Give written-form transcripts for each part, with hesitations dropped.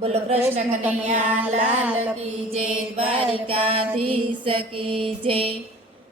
બોલો કૃષ્ણ કનૈયા લાલ કી જય, દ્વારિકાધીશ કી જય।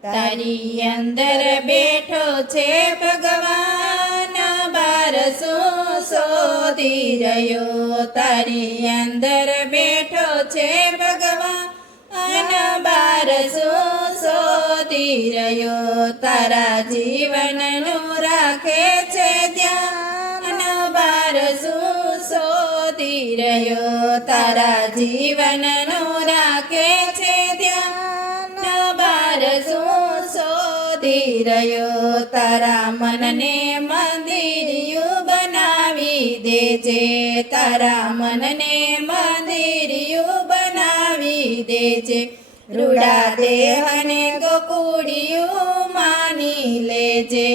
તારી અંદર બેઠો છે ભગવાન, બાર શું શોધી રહ્યો। તારી અંદર બેઠો છે ભગવાન, બાર શું શોધી રહ્યો। તારા જીવનનું રાખે છે ધ્યાન, બાર શું શોધી રહ્યો। તારા જીવનનું રાખે છે ધ્યાન, બાર શું શોધી રહ્યો। તારા મનને મંદિરિયું બનાવી દેજે, તારા મનને મંદિરિયું બનાવી દેજે। રૂડા દેહને ગોકુળિયું માની લેજે,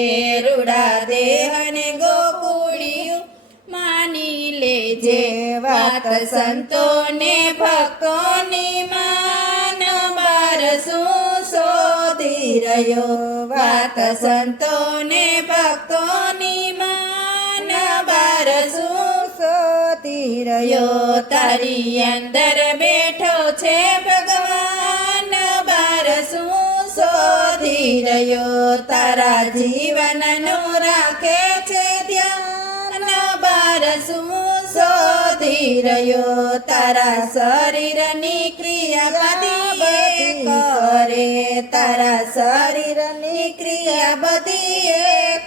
રૂડા દેહને ગોકુળિયું માની લેજે। વાત સંતોને ભક્તોની માન, બાર શું શોધી રહ્યો। વાત સંતોને ભક્તોની માન, બાર શું શોધી રહ્યો। તારી અંદર બેઠો છે ભગવાન, બાર શું શોધી રહ્યો। તારા જીવનનું રાખે છે ધ્યાન, બાર શું શોધી રહ્યો। તારા શરીરની ક્રિયા બધી કરે, તારા શરીરની ક્રિયા બધી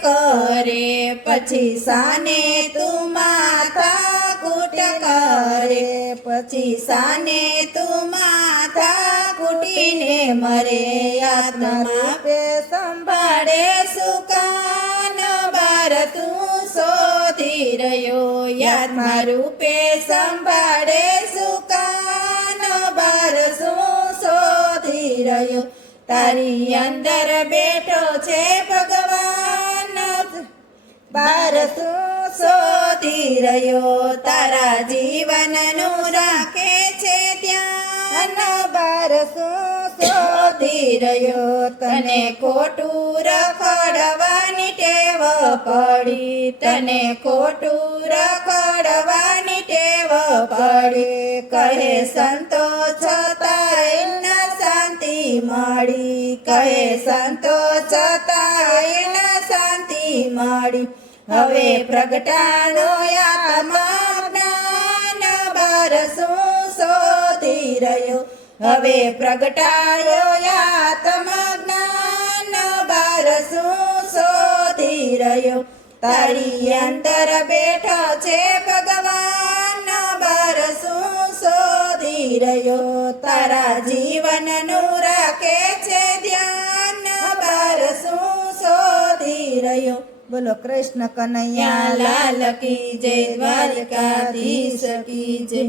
કરે। પછી સાને તું માથા કૂટ કરે, પછી સાને તું માથા કૂટીને મરે। આત્મા પે સંભાળે સુકાન, બાર તું શોધી રહ્યો। આત્મા રૂપે સંભાળે સુકાન, બાર શું શોધી રહ્યો। તારી અંદર બેઠો છે ભગવાન, બાર શું શોધી રહ્યો। તારા જીવનનું રાખે છે ધ્યાન, બાર શું શોધી રહ્યો। તને ખોટું રખડવાની ટેવ પડી, તને ખોટું રખડવાની ટેવ પડી। કહે સંતો છતાંય શાંતિ મળી, કહે સંતો છતાંય શાંતિ મળી। હવે પ્રગટાણો આત્મા જ્ઞાન, બાર શું શોધી રહ્યો। હવે પ્રગટાયો આત્મા જ્ઞાન, બાર શું શોધી રહ્યો। તારી અંદર બેઠો છે ભગવાન, બાર શું શોધી રહ્યો। તારા જીવનનું રાખે છે ધ્યાન, બાર શું શોધી રહ્યો। બોલો કૃષ્ણ કનૈયા લાલ કી જય, દ્વારિકાધીશ કી જય।